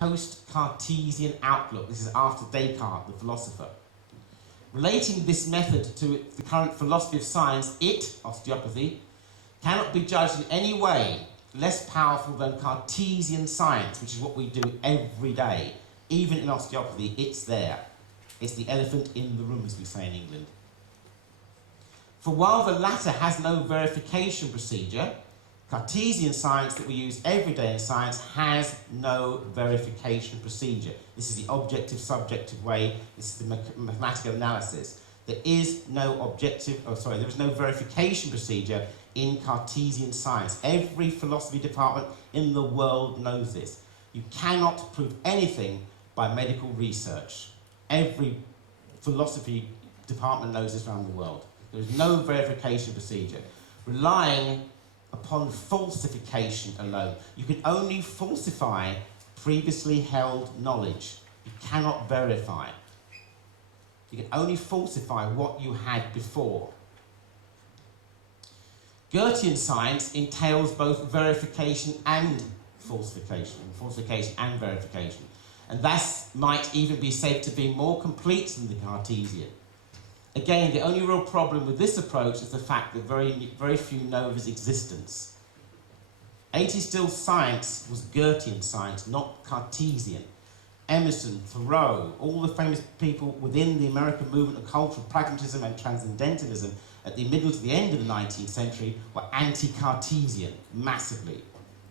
post-Cartesian outlook. This is after Descartes, the philosopher. Relating this method to the current philosophy of science, osteopathy, cannot be judged in any way less powerful than Cartesian science, which is what we do every day. Even in osteopathy, it's there. It's the elephant in the room, as we say in England. For while the latter has no verification procedure, Cartesian science that we use every day in science has no verification procedure. This is the objective-subjective way. This is the mathematical analysis. There is no there is no verification procedure in Cartesian science. Every philosophy department in the world knows this. You cannot prove anything by medical research. Every philosophy department knows this around the world. There is no verification procedure. Relying upon falsification alone. You can only falsify previously held knowledge. You cannot verify. You can only falsify what you had before. Goethean science entails both verification and falsification and verification, and thus might even be said to be more complete than the Cartesian. Again, the only real problem with this approach is the fact that very few know of its existence. 80 Still science was Goethean science, not Cartesian. Emerson, Thoreau, all the famous people within the American movement of cultural pragmatism and transcendentalism at the middle to the end of the 19th century were anti-Cartesian, massively.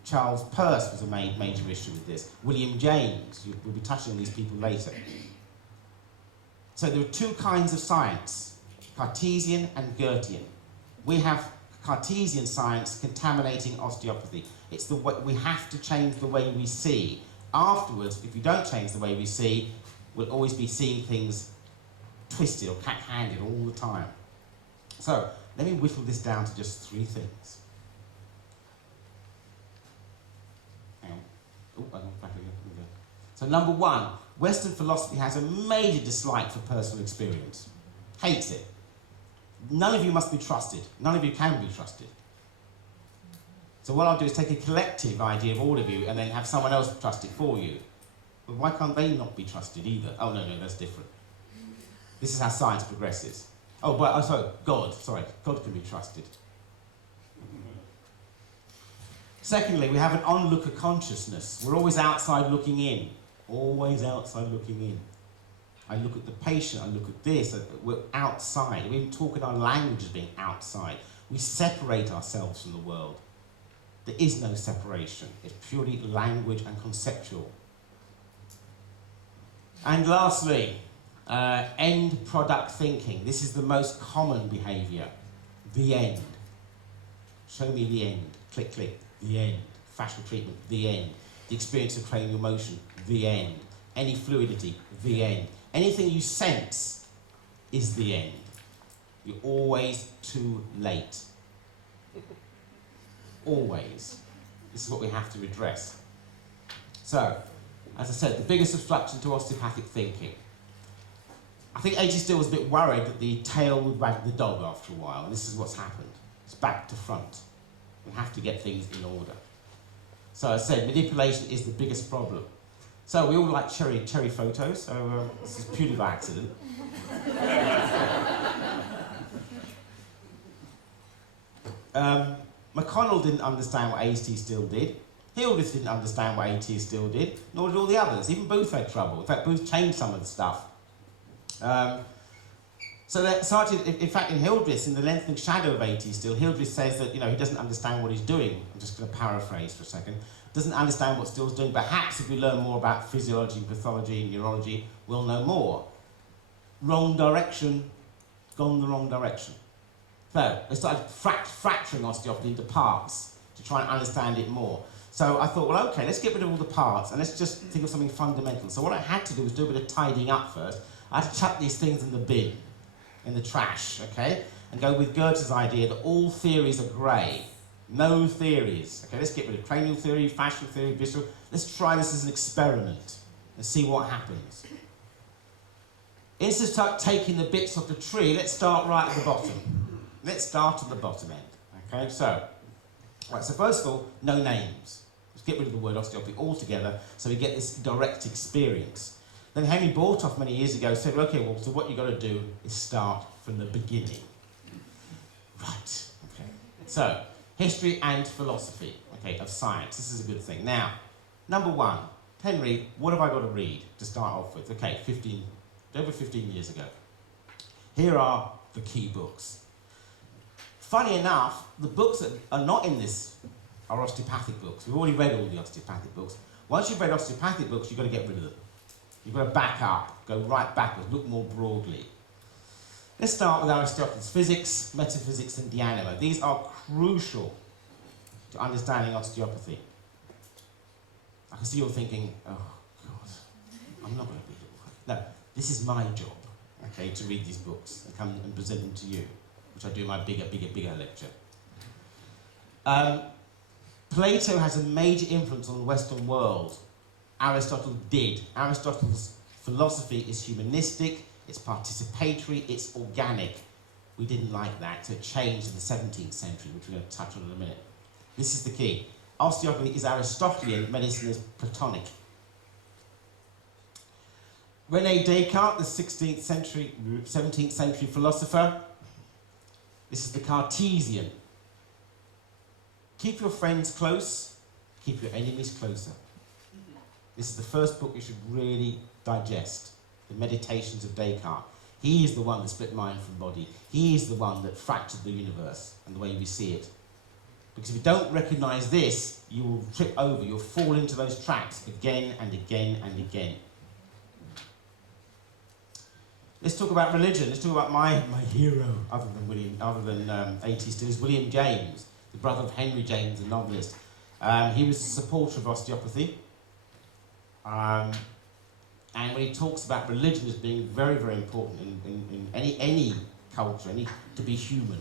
Charles Peirce was a major issue with this. William James, we'll be touching on these people later. So there are two kinds of science, Cartesian and Goethean. We have Cartesian science contaminating osteopathy. It's the way, we have to change the way we see. Afterwards, if you don't change the way we see, we'll always be seeing things twisted or cat-handed all the time. So, let me whittle this down to just 3 things. Hang on. Oh, I'm back again. So, number 1, Western philosophy has a major dislike for personal experience. Hates it. None of you must be trusted. None of you can be trusted. So what I'll do is take a collective idea of all of you and then have someone else trust it for you. But why can't they not be trusted either? Oh, no, that's different. This is how science progresses. Oh, but God can be trusted. Secondly, we have an onlooker consciousness. We're always outside looking in. Always outside looking in. I look at the patient, I look at this, we're outside. We even talk in our language as being outside. We separate ourselves from the world. There is no separation. It's purely language and conceptual. And lastly, end product thinking. This is the most common behaviour. The end. Show me the end. Click, click. The end. Fascial treatment. The end. The experience of cranial motion. The end. Any fluidity. The end. Anything you sense is the end. You're always too late. Always. This is what we have to address. So, as I said, the biggest obstruction to osteopathic thinking. I think A.T. Still was a bit worried that the tail would wag the dog after a while, and this is what's happened. It's back to front. We have to get things in order. So, as I said, manipulation is the biggest problem. So, we all like cherry photos, so this is purely by accident. McKone didn't understand what A.T. Still did. Hildreth didn't understand what A.T. Still did, nor did all the others. Even Booth had trouble. In fact, Booth changed some of the stuff. So that started, in fact, in Hildreth, in the lengthening shadow of A.T. Still, Hildreth says that, he doesn't understand what he's doing. I'm just going to paraphrase for a second. Doesn't understand what Still's doing. Perhaps if we learn more about physiology, pathology, neurology, we'll know more. Wrong direction, gone the wrong direction. So they started fracturing osteopathy into parts to try and understand it more. So I thought, well, okay, let's get rid of all the parts and let's just think of something fundamental. So what I had to do was do a bit of tidying up first. I had to chuck these things in the bin, in the trash, okay? And go with Goethe's idea that all theories are grey. No theories. Okay, let's get rid of cranial theory, fascial theory, visceral. Let's try this as an experiment and see what happens. Instead of taking the bits off the tree, let's start right at the bottom. Let's start at the bottom end. Okay, so first of all, no names. Let's get rid of the word osteopathy altogether so we get this direct experience. Then Henry Bortoff many years ago said, okay, well, so what you've got to do is start from the beginning. Right, okay. So, history and philosophy, okay, of science. This is a good thing. Now, number one, Henry, what have I got to read to start off with? Okay, over 15 years ago. Here are the key books. Funny enough, the books that are not in this are osteopathic books. We've already read all the osteopathic books. Once you've read osteopathic books, you've got to get rid of them. You've got to back up, go right backwards, look more broadly. Let's start with Aristotle's physics, metaphysics, and de anima. These are crucial to understanding osteopathy. I can see you're thinking, oh, God, I'm not going to read it all. No, this is my job, okay, to read these books and come and present them to you, which I do in my bigger lecture. Plato has a major influence on the Western world. Aristotle did. Aristotle's philosophy is humanistic, it's participatory, it's organic. We didn't like that, so it changed in the 17th century, which we're going to touch on in a minute. This is the key. Osteopathy is Aristotelian, medicine is Platonic. René Descartes, the 17th century philosopher, this is the Cartesian. Keep your friends close, keep your enemies closer. This is the first book you should really digest, the Meditations of Descartes. He is the one that split mind from body. He is the one that fractured the universe and the way we see it. Because if you don't recognise this, you will trip over, you'll fall into those traps again and again and again. Let's talk about religion. Let's talk about my hero, other than A.T. Still, is William James, the brother of Henry James, the novelist. He was a supporter of osteopathy. And when he talks about religion as being very, very important in any culture, to be human.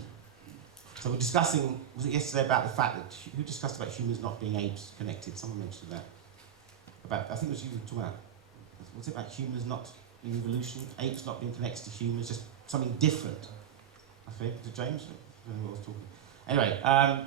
So we're discussing, was it yesterday, about the fact that, who discussed about humans not being apes connected? Someone mentioned that. I think it was you talking about, was it about humans not in evolution, apes not being connected to humans, just something different? I think, was it James? I don't know what I was talking about. Anyway,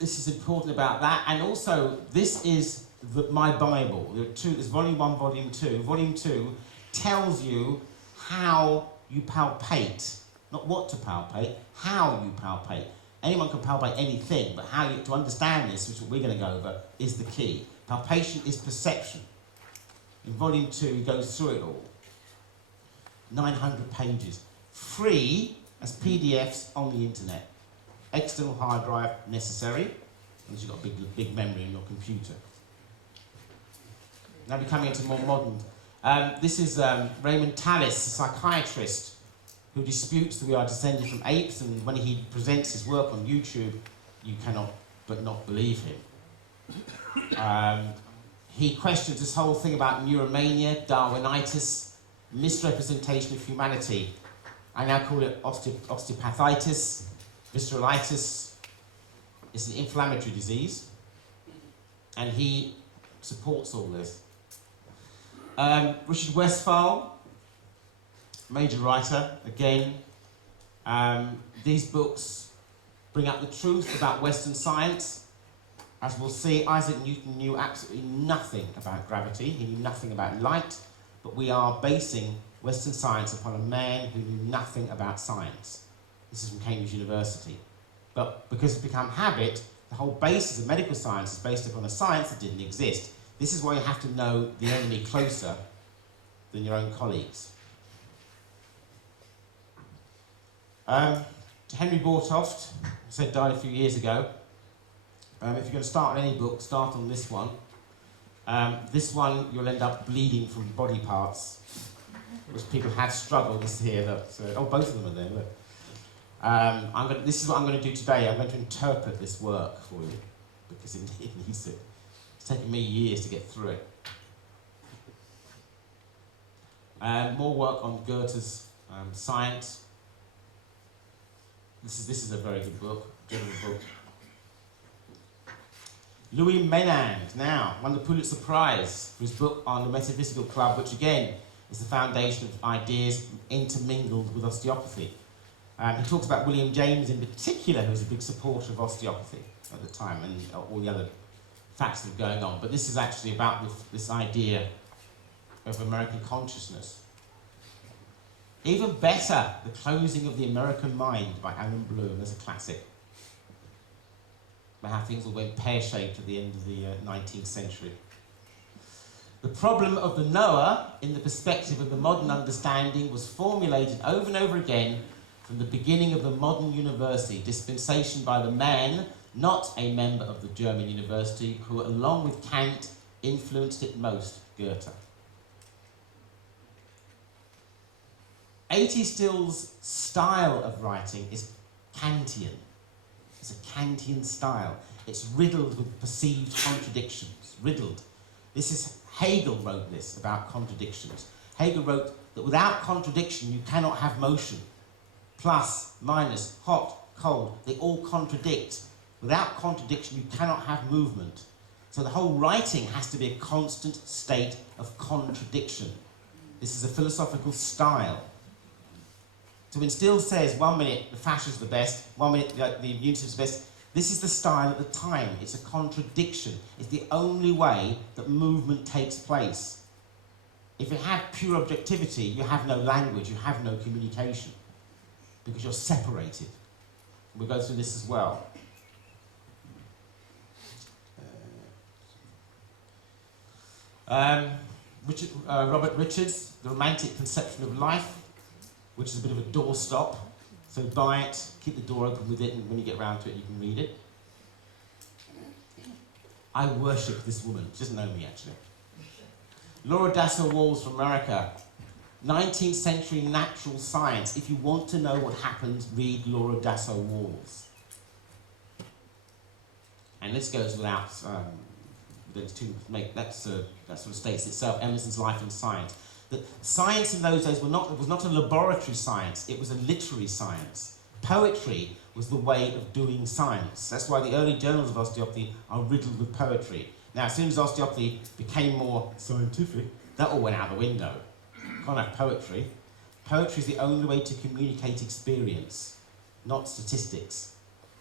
this is important about that, and also this is my Bible. There's volume 1, volume 2. Volume 2 tells you how you palpate, not what to palpate, how you palpate. Anyone can palpate anything, but to understand this, which is what we're going to go over, is the key. Palpation is perception. In volume 2, he goes through it all. 900 pages. Free as PDFs on the internet. External hard drive necessary, unless you've got a big memory in your computer. Now we're coming into more modern. This is Raymond Tallis, a psychiatrist, who disputes that we are descended from apes, and when he presents his work on YouTube, you cannot but not believe him. He questions this whole thing about neuromania, Darwinitis, misrepresentation of humanity. I now call it osteopathitis, visceralitis. It's an inflammatory disease, and he supports all this. Richard Westphal, major writer, again. These books bring up the truth about Western science. As we'll see, Isaac Newton knew absolutely nothing about gravity, he knew nothing about light, but we are basing Western science upon a man who knew nothing about science. This is from Cambridge University. But because it's become habit, the whole basis of medical science is based upon a science that didn't exist. This is why you have to know the enemy closer than your own colleagues. Henry Bortoft, said died a few years ago. If you're going to start on any book, start on this one. This one, you'll end up bleeding from body parts, which people have struggled. This here, look. So, both of them are there, look. This is what I'm going to do today. I'm going to interpret this work for you, because it needs it. It's taken me years to get through it. More work on Goethe's science. This is a very good book, general book. Louis Menand, now, won the Pulitzer Prize for his book on the Metaphysical Club, which again is the foundation of ideas intermingled with osteopathy. He talks about William James in particular, who was a big supporter of osteopathy. at the time, and all the other facts that are going on. But this is actually about this idea of American consciousness. Even better, The Closing of the American Mind by Alan Bloom. There's a classic. About how things all went pear-shaped at the end of the 19th century. The problem of the knower, in the perspective of the modern understanding, was formulated over and over again from the beginning of the modern university, dispensation by the man, not a member of the German university, who, along with Kant, influenced it most, Goethe. A.T. Still's style of writing is Kantian. It's a Kantian style. It's riddled with perceived contradictions. Riddled. This is Hegel wrote this about contradictions. Hegel wrote that without contradiction you cannot have motion. Plus, minus, hot, cold, they all contradict. Without contradiction you cannot have movement. So the whole writing has to be a constant state of contradiction. This is a philosophical style. So when Still says 1 minute the fascists are the best, 1 minute the unity is the best, this is the style at the time. It's a contradiction. It's the only way that movement takes place. If you have pure objectivity, you have no language, you have no communication, because you're separated. We'll go through this as well. Robert Richards, The Romantic Conception of Life, which is a bit of a doorstop. So buy it, keep the door open with it, and when you get around to it, you can read it. I worship this woman. She doesn't know me, actually. Laura Dassow-Walls from America. 19th century natural science. If you want to know what happened, read Laura Dassow-Walls. And this goes without, that sort of states itself, Emerson's Life and Science. That science in those days was not a laboratory science, it was a literary science. Poetry was the way of doing science. That's why the early journals of osteopathy are riddled with poetry. Now, as soon as osteopathy became more scientific, that all went out the window. Can't have poetry. Poetry is the only way to communicate experience, not statistics.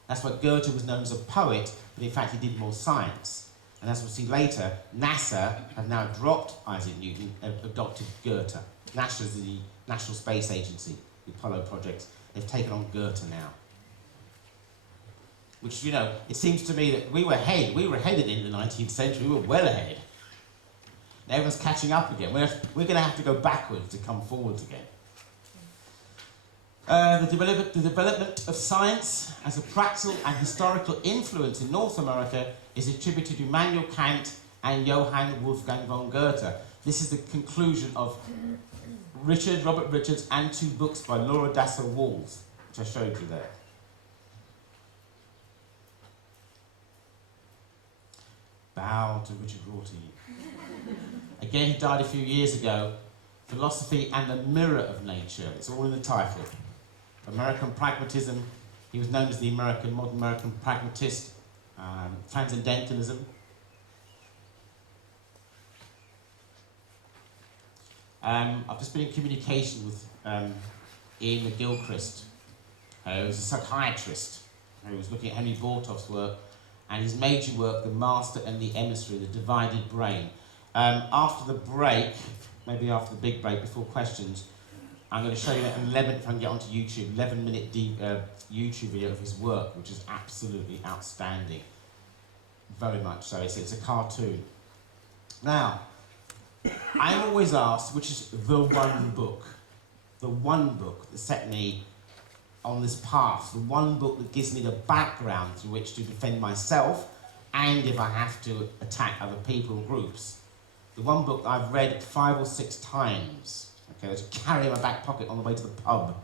That's why Goethe was known as a poet, but in fact he did more science. And as we'll see later, NASA have now dropped Isaac Newton and adopted Goethe. NASA is the National Space Agency, the Apollo project. They've taken on Goethe now. Which, you know, it seems to me that we were ahead in the 19th century, we were well ahead. Now everyone's catching up again. We're going to have to go backwards to come forwards again. The development of science as a practical and historical influence in North America is attributed to Immanuel Kant and Johann Wolfgang von Goethe. This is the conclusion of Robert Richards, and 2 books by Laura Dassow-Walls, which I showed you there. Bow to Richard Rorty. Again, he died a few years ago. Philosophy and the Mirror of Nature. It's all in the title. American Pragmatism. He was known as the modern American pragmatist. Transcendentalism. I've just been in communication with Ian McGilchrist, who's a psychiatrist, who was looking at Henry Bortoff's work, and his major work, The Master and the Emissary, The Divided Brain. After the break, maybe after the big break, before questions, I'm going to show you an 11, if I can get onto YouTube, 11-minute YouTube video of his work, which is absolutely outstanding. Very much so. It's a cartoon. Now, I'm always asked which is the one book that set me on this path, the one book that gives me the background through which to defend myself, and if I have to attack other people or groups. The one book I've read 5 or 6 times. Okay, I just carry in my back pocket on the way to the pub.